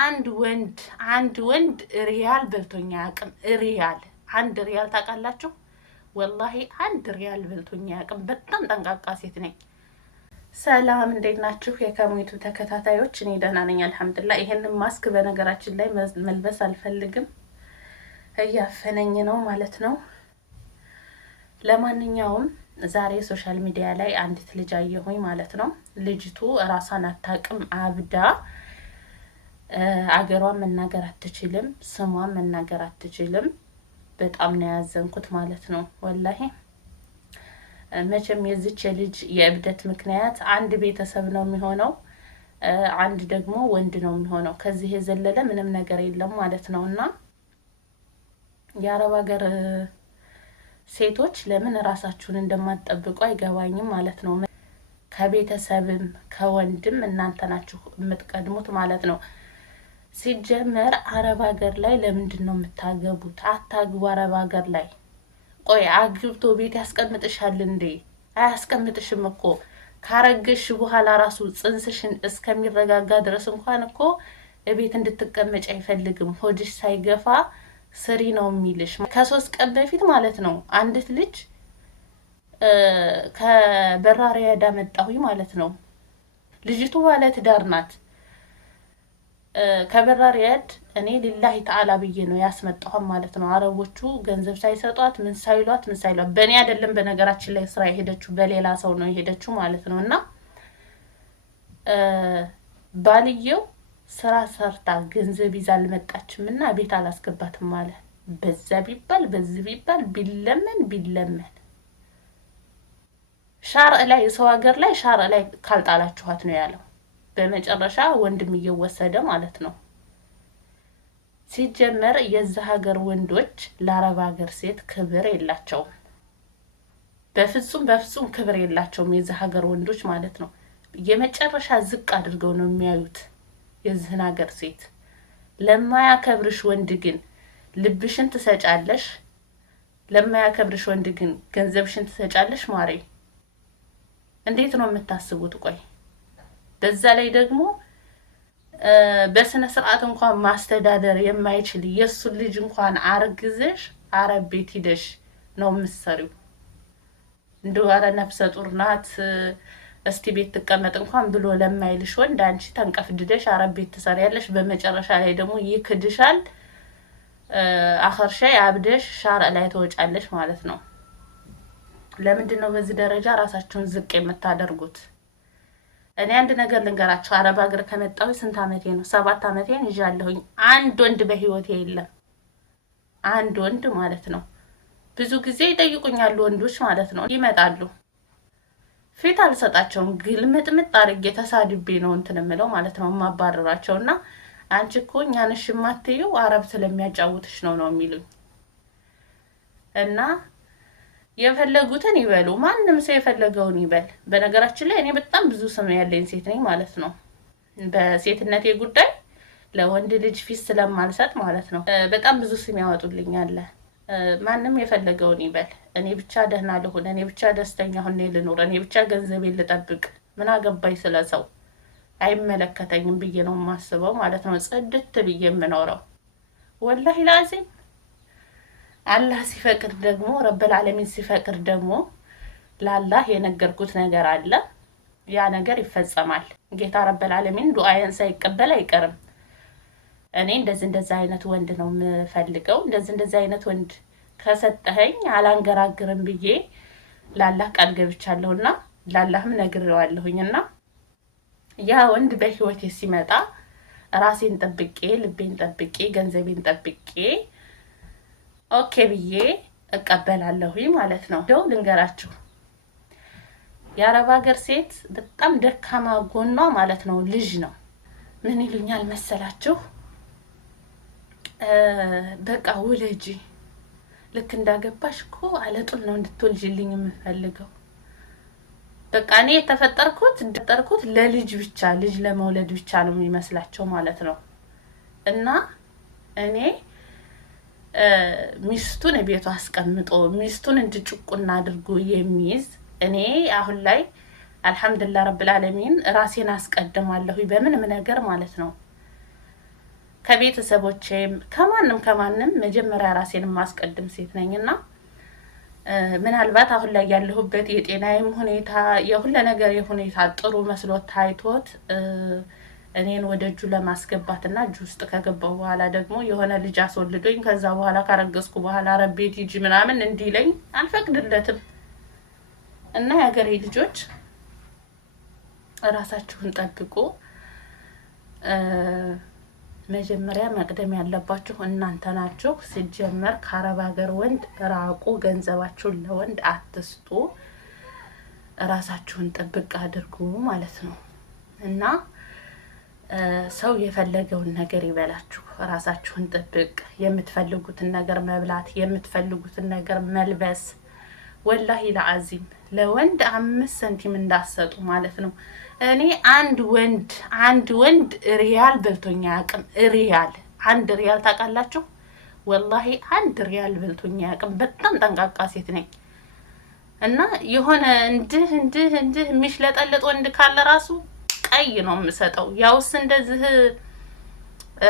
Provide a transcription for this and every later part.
አንድ ወንድ ሪያል በልቶኛ ያቅም ሪያል አንድ ሪያል ታውቃላችሁ? ወላሂ አንድ ሪያል በልቶኛ ያቅም። በጣም ጠንቃቃ ሴት ነኝ። ሰላም እንዴት ናችሁ? የከሙይቱ ተከታታዮች፣ እኔ ደህና ነኝ አልሐምዱሊላህ። ይሄንን ማስክ በነገራችን ላይ መልበስ አልፈልግም፣ እያፈነኝ ነው ማለት ነው። ለማንኛውም ዛሬ ሶሻል ሚዲያ ላይ አንዲት ልጅ አየሁኝ ማለት ነው። ልጅቱ ራሷን አታውቅም፣ አብዳ አገሯን መናገር አትችልም፣ ስሟን መናገር አትችልም። በጣም ነው ያዘንኩት ማለት ነው ወላሂ። መቼም የዚች የልጅ የእብደት ምክንያት አንድ ቤተሰብ ነው የሚሆነው፣ አንድ ደግሞ ወንድ ነው የሚሆነው። ከዚህ የዘለለ ምንም ነገር የለም ማለት ነው። እና የአረብ ሀገር ሴቶች ለምን ራሳችሁን እንደማትጠብቁ አይገባኝም ማለት ነው። ከቤተሰብም ከወንድም እናንተ ናችሁ የምትቀድሙት ማለት ነው። ሲጀመር አረብ ሀገር ላይ ለምንድን ነው የምታገቡት? አታግቡ አረብ ሀገር ላይ። ቆይ አግብቶ ቤት ያስቀምጥሻል እንዴ? አያስቀምጥሽም እኮ። ካረገሽ በኋላ ራሱ ጽንስሽን እስከሚረጋጋ ድረስ እንኳን እኮ ቤት እንድትቀመጭ አይፈልግም። ሆድሽ ሳይገፋ ስሪ ነው የሚልሽ። ከ3 ቀን በፊት ማለት ነው አንዲት ልጅ ከበራሪያ ያዳመጣሁኝ ማለት ነው። ልጅቱ ባለ ትዳር ናት። ከበራሪያድ እኔ ሊላሂ ተዓላ ብዬ ነው ያስመጣሁም ማለት ነው። አረቦቹ ገንዘብ ሳይሰጧት ምን ሳይሏት በእኔ አይደለም በነገራችን ላይ ስራ የሄደችው በሌላ ሰው ነው የሄደችው ማለት ነው። እና ባልየው ስራ ሰርታ ገንዘብ ይዛ አልመጣችም እና ቤት አላስገባትም ማለት በዛ ቢባል በዚህ ቢባል ቢለመን ሻርዕ ላይ ሰው ሀገር ላይ ሻርዕ ላይ ካልጣላችኋት ነው ያለው። በመጨረሻ ወንድም እየወሰደ ማለት ነው። ሲጀመር የዛ ሀገር ወንዶች ለአረብ ሀገር ሴት ክብር የላቸውም። በፍጹም ክብር የላቸውም የዛ ሀገር ወንዶች ማለት ነው። የመጨረሻ ዝቅ አድርገው ነው የሚያዩት የዚህን ሀገር ሴት። ለማያከብርሽ ወንድ ግን ልብሽን ትሰጫለሽ፣ ለማያከብርሽ ወንድ ግን ገንዘብሽን ትሰጫለሽ። ማሬ እንዴት ነው የምታስቡት? ቆይ በዛ ላይ ደግሞ በስነ ስርዓት እንኳን ማስተዳደር የማይችል የሱን ልጅ እንኳን አርግዘሽ አረብ ቤት ሂደሽ ነው የምትሰሪው። እንደው አረ ነፍሰ ጡር ናት እስቲ ቤት ትቀመጥ እንኳን ብሎ ለማይልሽ ወንድ አንቺ ተንቀፍድደሽ አረብ ቤት ትሰሪያለሽ። በመጨረሻ ላይ ደግሞ ይክድሻል። አኸርሻይ አብደሽ ሻርዕ ላይ ተወጫለሽ ማለት ነው። ለምንድን ነው በዚህ ደረጃ ራሳችሁን ዝቅ የምታደርጉት? እኔ አንድ ነገር ልንገራችሁ። አረብ ሀገር ከመጣሁ ስንት አመቴ ነው? 7 አመቴን ይዣለሁኝ። አንድ ወንድ በህይወቴ የለም። አንድ ወንድ ማለት ነው። ብዙ ጊዜ ይጠይቁኛል ወንዶች ማለት ነው። ይመጣሉ፣ ፊት አልሰጣቸውም። ግልምጥምጥ አድርጌ ተሳድቤ ነው እንትን የምለው ማለት ነው የማባረራቸው። እና አንቺ እኮ እኛንሽ የማትይው አረብ ስለሚያጫውትሽ ነው የሚሉኝ። እና የፈለጉትን ይበሉ፣ ማንም ሰው የፈለገውን ይበል። በነገራችን ላይ እኔ በጣም ብዙ ስም ያለኝ ሴት ነኝ ማለት ነው። በሴትነቴ ጉዳይ ለወንድ ልጅ ፊት ስለማልሰጥ ማለት ነው በጣም ብዙ ስም ያወጡልኛል። ማንም የፈለገውን ይበል። እኔ ብቻ ደህና ልሁን፣ እኔ ብቻ ደስተኛ ሆኜ ልኑር፣ እኔ ብቻ ገንዘቤን ልጠብቅ፣ ምን አገባኝ ስለሰው፣ አይመለከተኝም ብዬ ነው የማስበው ማለት ነው። ጽድት ብዬ የምኖረው ወላሂ ላዚም። አላህ ሲፈቅድ ደግሞ ረብል ዓለሚን ሲፈቅድ ደግሞ ለአላህ የነገርኩት ነገር አለ፣ ያ ነገር ይፈጸማል። ጌታ ረብል ዓለሚን ዱዓዬን ሳይቀበል አይቀርም። እኔ እንደዚህ አይነት ወንድ ነው የምፈልገው፣ እንደዚህ አይነት ወንድ ከሰጠኸኝ አላንገራግርም ብዬ ለአላህ ቃል ገብቻለሁና ለአላህም ነግሬዋለሁኝና ያ ወንድ በህይወቴ ሲመጣ ራሴን ጠብቄ ልቤን ጠብቄ ገንዘቤን ጠብቄ ኦኬ ብዬ እቀበላለሁኝ ማለት ነው። ደው ልንገራችሁ፣ የአረብ ሀገር ሴት በጣም ደካማ ጎኗ ማለት ነው ልጅ ነው። ምን ይሉኛል መሰላችሁ? በቃ ውለጂ፣ ልክ እንዳገባሽ እኮ አለጡል ነው እንድትወልጂልኝ የምፈልገው። በቃ እኔ የተፈጠርኩት ለልጅ ብቻ፣ ልጅ ለመውለድ ብቻ ነው የሚመስላቸው ማለት ነው። እና እኔ ሚስቱን ቤቱ አስቀምጦ ሚስቱን እንድጭቁና አድርጎ የሚይዝ እኔ አሁን ላይ አልሐምዱሊላህ ረብል ዓለሚን ራሴን አስቀድማለሁ በምንም ነገር ማለት ነው። ከቤተሰቦቼም ከማንም መጀመሪያ ራሴን ማስቀድም ሴት ነኝና ምናልባት አሁን ላይ ያለሁበት የጤናዬም ሁኔታ የሁሉ ነገር የሁኔታ ጥሩ መስሎ ታይቶት እኔን ወደ እጁ ለማስገባትና እጁ ውስጥ ከገባው በኋላ ደግሞ የሆነ ልጅ አስወልዶኝ ከዛ በኋላ ካረገዝኩ በኋላ ረቤት ሂጂ ምናምን እንዲለኝ አልፈቅድለትም። እና የሀገሬ ልጆች ራሳችሁን ጠብቁ። መጀመሪያ መቅደም ያለባችሁ እናንተ ናችሁ። ሲጀመር ከአረብ ሀገር ወንድ ራቁ። ገንዘባችሁን ለወንድ አትስጡ። ራሳችሁን ጥብቅ አድርጉ ማለት ነው። እና ሰው የፈለገውን ነገር ይበላችሁ። ራሳችሁን ጥብቅ። የምትፈልጉትን ነገር መብላት፣ የምትፈልጉትን ነገር መልበስ። ወላሂ ለአዚም ለወንድ 5 ሳንቲም እንዳሰጡ ማለት ነው። እኔ አንድ ወንድ ሪያል በልቶኛ ያቅም። አንድ ሪያል ታውቃላችሁ? ወላሂ አንድ ሪያል በልቶኛ ያቅም። በጣም ጠንቃቃ ሴት ነኝ። እና የሆነ እንድህ የሚሽለጠለጥ ወንድ ካለ ራሱ ቀይ ነው የምሰጠው። ያውስ እንደዚህ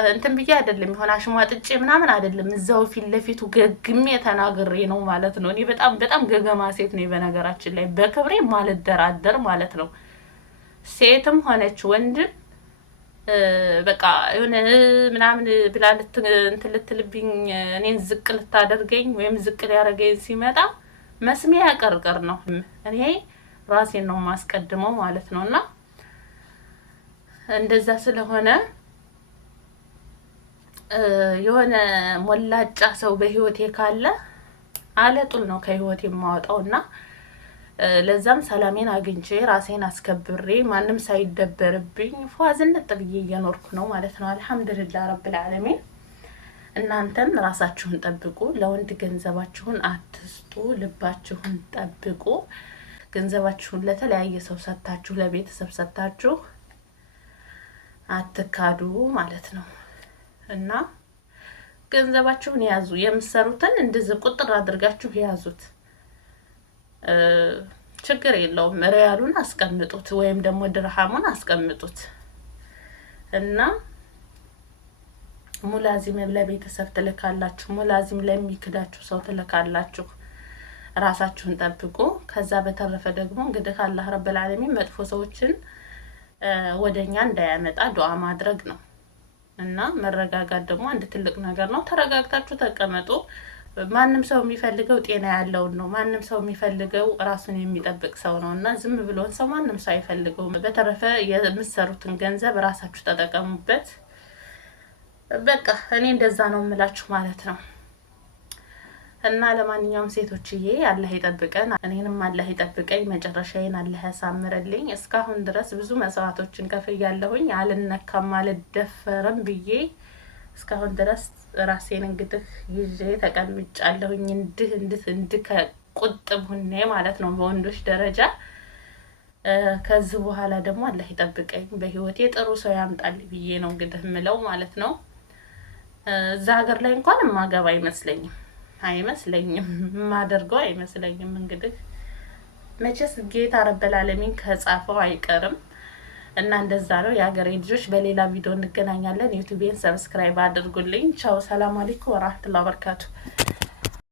እንትን ብዬ አይደለም፣ የሆነ አሽሟጥጬ ምናምን አይደለም። እዛው ፊት ለፊቱ ገግሜ ተናግሬ ነው ማለት ነው። እኔ በጣም ገገማ ሴት ነኝ በነገራችን ላይ፣ በክብሬ ማልደራደር ማለት ነው። ሴትም ሆነች ወንድም በቃ የሆነ ምናምን ብላ እንትን ልትልብኝ እኔን ዝቅ ልታደርገኝ ወይም ዝቅ ሊያደርገኝ ሲመጣ መስሚያ ያቀርቀር ነው። እኔ ራሴን ነው ማስቀድመው ማለት ነው። እና እንደዛ ስለሆነ የሆነ ሞላጫ ሰው በህይወቴ ካለ አለጡል ነው ከህይወቴ የማወጣው። እና ለዛም ሰላሜን አግኝቼ ራሴን አስከብሬ ማንም ሳይደበርብኝ ፏዝነት ብዬ እየኖርኩ ነው ማለት ነው። አልሐምዱሊላህ ረብል ዓለሚን። እናንተም ራሳችሁን ጠብቁ። ለወንድ ገንዘባችሁን አትስጡ። ልባችሁን ጠብቁ። ገንዘባችሁን ለተለያየ ሰው ሰጣችሁ፣ ለቤተሰብ ሰጣችሁ አትካዱ ማለት ነው። እና ገንዘባችሁን ያዙ። የምትሰሩትን እንደዚህ ቁጥር አድርጋችሁ ያዙት። ችግር የለውም። ሪያሉን አስቀምጡት ወይም ደግሞ ድርሃሙን አስቀምጡት። እና ሙላዚም ለቤተሰብ ትልካላችሁ፣ ሙላዚም ለሚክዳችሁ ሰው ትልካላችሁ። ራሳችሁን ጠብቁ። ከዛ በተረፈ ደግሞ እንግዲህ አላህ ረብል ዓለሚን መጥፎ ሰዎችን ወደኛ እንዳያመጣ ዱዓ ማድረግ ነው። እና መረጋጋት ደግሞ አንድ ትልቅ ነገር ነው። ተረጋግታችሁ ተቀመጡ። ማንም ሰው የሚፈልገው ጤና ያለውን ነው። ማንም ሰው የሚፈልገው ራሱን የሚጠብቅ ሰው ነው። እና ዝም ብሎን ሰው ማንም ሰው አይፈልገውም። በተረፈ የምትሰሩትን ገንዘብ ራሳችሁ ተጠቀሙበት። በቃ እኔ እንደዛ ነው የምላችሁ ማለት ነው። እና ለማንኛውም ሴቶችዬ አላህ ይጠብቀን፣ እኔንም አላህ ይጠብቀኝ፣ መጨረሻዬን አላህ ያሳምርልኝ። እስካሁን ድረስ ብዙ መስዋዕቶችን ከፍያለሁኝ። አልነካም አልደፈርም ብዬ እስካሁን ድረስ ራሴን እንግዲህ ይዤ ተቀምጫለሁኝ። እንድህ ከቁጥብ ሁኔ ማለት ነው በወንዶች ደረጃ። ከዚህ በኋላ ደግሞ አላህ ይጠብቀኝ፣ በህይወቴ ጥሩ ሰው ያምጣል ብዬ ነው እንግዲህ ምለው ማለት ነው። እዛ ሀገር ላይ እንኳን ማገባ አይመስለኝም ማደርገው አይመስለኝም። እንግዲህ መቼስ ጌታ ረብል ዓለሚን ከጻፈው አይቀርም። እና እንደዛ ነው የሀገሬ ልጆች። በሌላ ቪዲዮ እንገናኛለን። ዩቲዩቤን ሰብስክራይብ አድርጉልኝ። ቻው፣ ሰላም አለይኩም ወራህመቱላሂ ወበረካቱ።